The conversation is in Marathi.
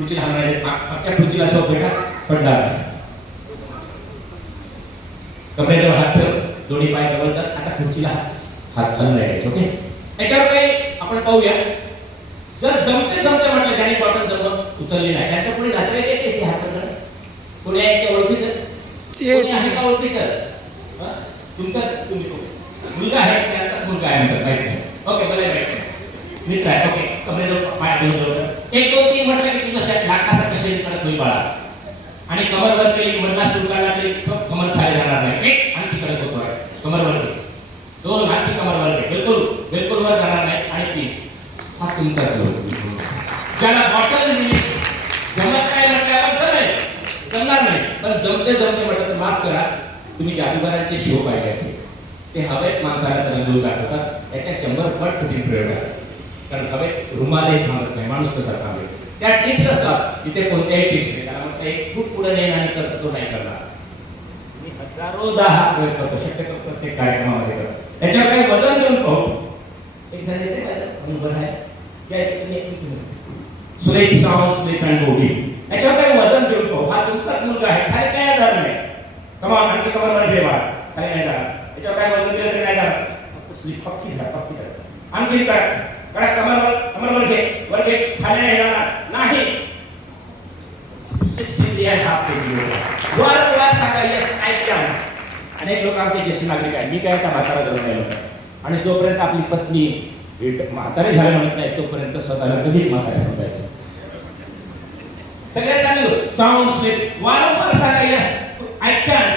खुर्चीला हात नाही, मागच्या खुर्चीला झोप बेटा पडणार नाही. कमरेजवळ हात ठेव, दोन्ही पाय जवळ कर. आता खुर्चीला हात घालून राहायचे. ओके, याच्यावर काही आपण पाहूया. जर जमते म्हटलं ज्याने बॉटल जमत उचलली नाही त्यांच्या पुढे नातेवाईक येते ते हात कर. कोणी आहे ओळखीचं? कोणी आहे का ओळखीचं? तुमचा तुम्ही मुलगा आहे, त्याचा मुलगा आहे म्हणतात माहिती नाही. ओके, मला माहिती मित्र आहे. ओके, कमरेजवळ पाय देऊन जवळ 1 2 3 म्हटलं की तुझं नाकासारखं शरीर कडक होईल बाळा. आणि कमर वर केली, मधला सुरू काढला तरी कमर खाली जाणार नाही. 1 आणखी कडक होतो आहे, कमर वर 2 आणखी कमर वर बिलकुल बिलकुल वर जाणार नाही. आणि 3 हा तुमचाच लोक. ज्याला बॉटल दिली जमत काय म्हटल्यावर जमणार नाही, पण जमते म्हटलं तर माफ करा, तुम्ही जादूगारांचे शो पाहिजे असेल ते हवेत माणसाला तरंगवून दाखवतात. याच्या 100 पट तुम्ही प्रयोग करा, कारण हवेत रुमालही थांबत नाही, माणूस कसा थांबेल. त्या ट्रिक्स असतात, तिथे कोणत्याही ट्रिक्स नाही. त्याला म्हटलं एक फूट पुढे नेईन आणि करतो तो नाही करणार. मी हजारो दहा प्रयोग करतो, शक्यतो प्रत्येक कार्यक्रमामध्ये करतो. याच्यावर काही वजन देऊन पाहू. एक जण येते काय उभं आहे sleep sound sleep and body. याच्यावर काही वजन देऊन पाहू. हा तुमचाच मुलगा आहे, खाली काय आधार नाही. कमाल आणखी कमरवर घे बाळ, खाली नाही जाणार. याच्यावर काय वजन दिलं तरी नाही जाणार. स्लीप पक्की धर. आणखी कडक कमरवर घे, वर घे, खाली नाही जाणार नाही. 16 हाफ वर सांगा यस आय कॅन. अनेक लोक आमचे ज्येष्ठ नागरिक आहेत, मी काय त्या म्हातारा जवळ नाही होता. आणि जोपर्यंत आपली पत्नी म्हातारे झाले म्हणत नाही तोपर्यंत स्वतःला कधीच म्हातारे समजायचं. सगळ्यात चांगलं साऊंड स्लीप. वारंवार सांगा यस आय कॅन.